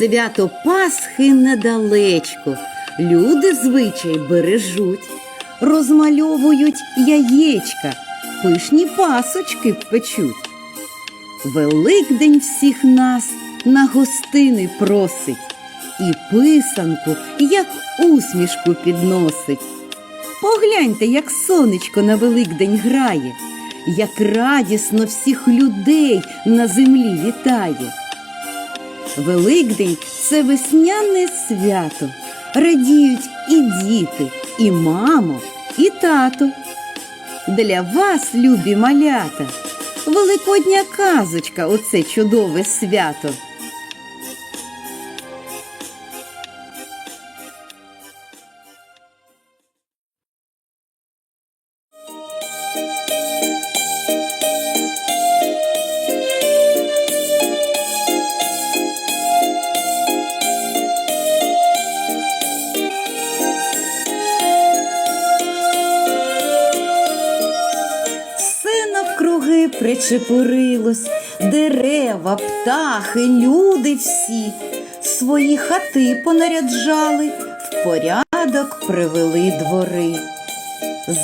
Свято Пасхи недалечко. Люди звичай бережуть, розмальовують яєчка, пишні пасочки печуть. Великдень всіх нас на гостини просить і писанку, як усмішку підносить. Погляньте, як сонечко на Великдень грає, як радісно всіх людей на землі вітає. Великдень це весняне свято. Радіють і діти, і мамо, і тато. Для вас, любі малята, великодня казочка оце чудове свято. Причепурилось, дерева, птахи, люди всі. Свої хати понаряджали, в порядок привели двори.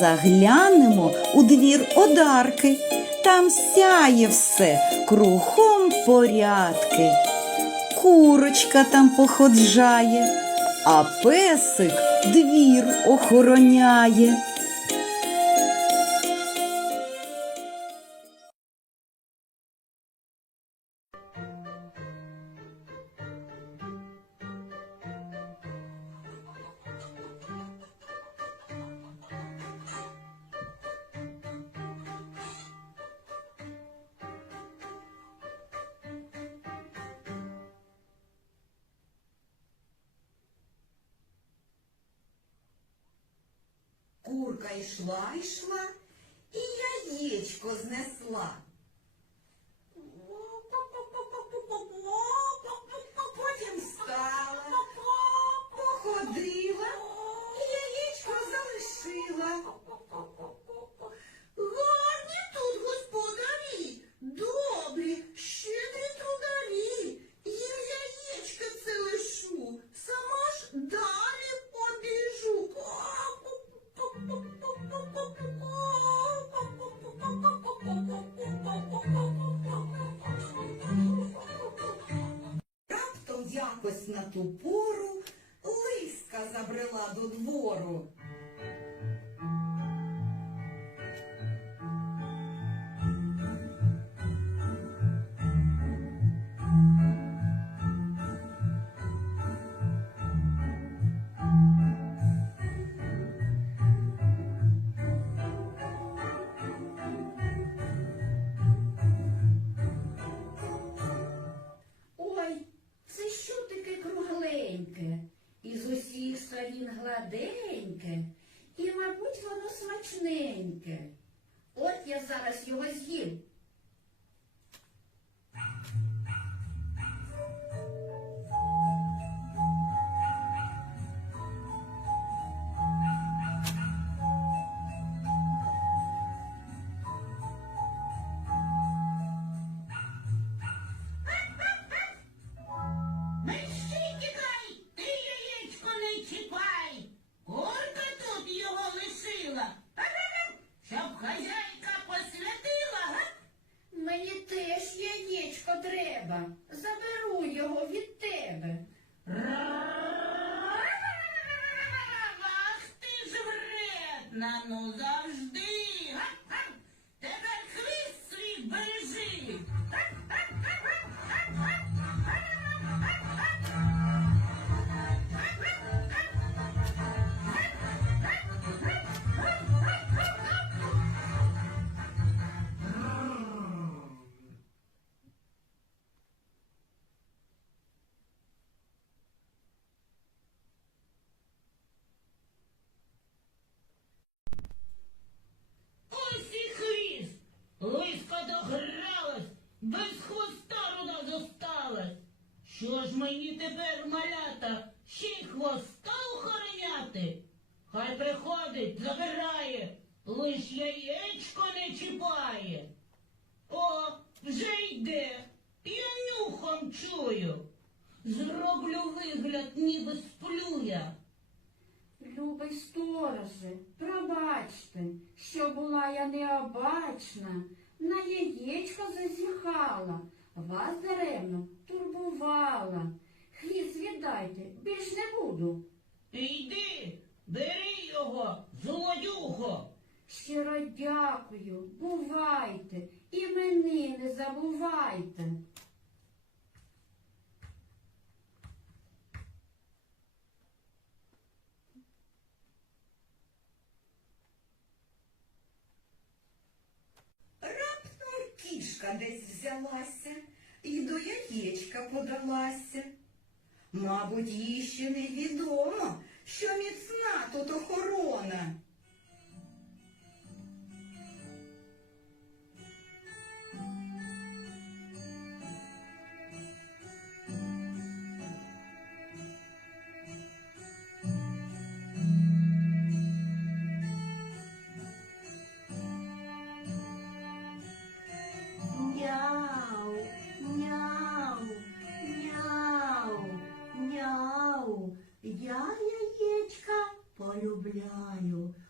Заглянемо у двір одарки, там сяє все, кругом порядки. Курочка там походжає, а песик двір охороняє. Курка йшла, йшла і яєчко знесла. Якось на ту пору лиска забрела до двору. Зараз його з'їм. Що ж мені тепер, малята, ще й хвоста охороняти? Хай приходить, забирає, лиш яєчко не чіпає. О, вже йде, я нюхом чую. Зроблю вигляд, ніби сплю я. Любий стороже, пробачте, що була я необачна, на яєчко зазіхала, вас даремно турбувала. Хвіст віддайте, більш не буду. Іди, бери його, злодюго. Щиро дякую, бувайте, і мене не забувайте. Раптом кішка десь взялася і до подалася. Мабуть, їй ще невідомо, що міцна тут охорона. Полюбляю, у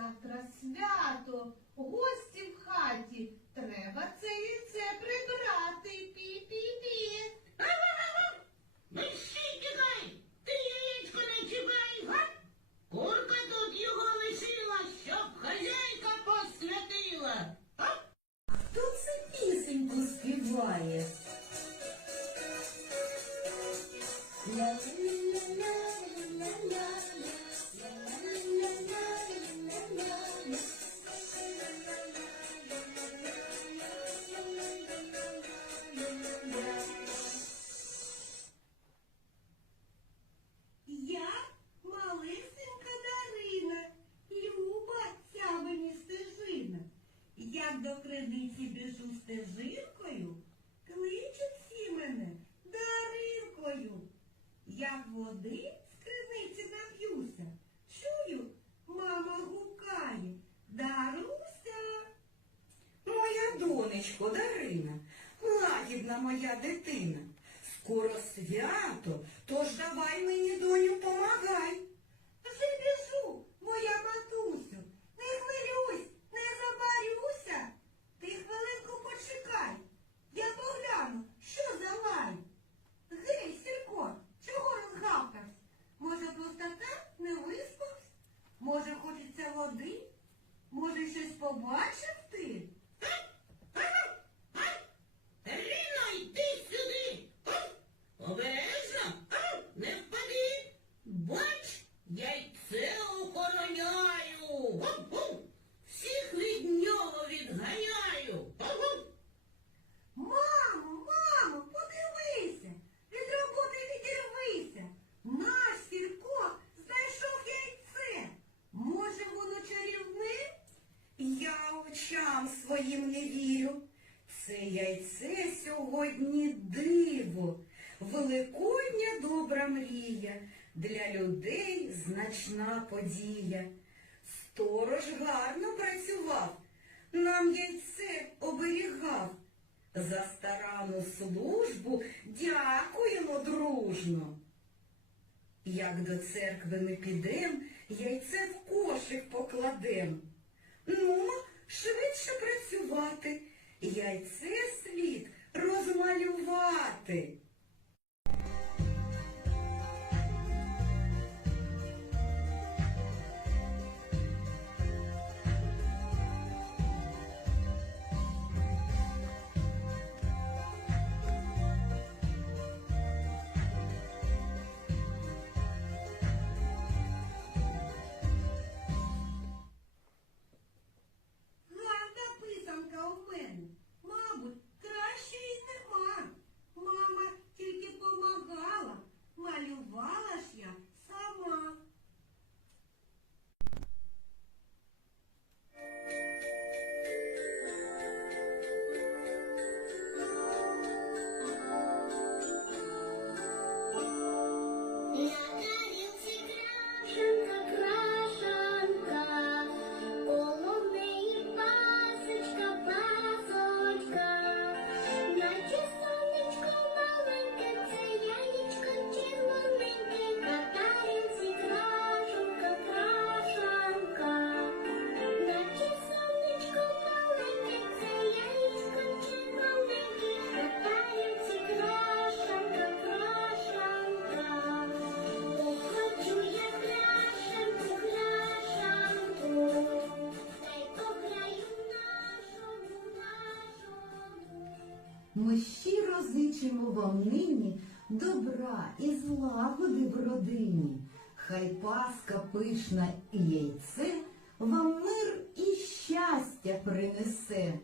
Завтра свято, гості в хаті. Треба це яйце прибрати. Пі-пі-пі. Мерщій тікай, ти яєчко не чіпай. га? Курка тут його лишила, щоб хазяйка посвятила. Хто це пісеньку співає? Я дитина. Скоро свято, очам своїм не вірю. Це яйце сьогодні диво, великодня добра мрія, для людей значна подія. Сторож гарно працював, нам яйце оберігав. За старанну службу дякуємо дружно. Як до церкви ми підем, яйце в кошик покладем. Ну, швидше працювати. яйце слід розмалювати. Ми щиро зичимо вам нині добра і злагоди в родині. Хай паска пишна і яйце вам мир і щастя принесе.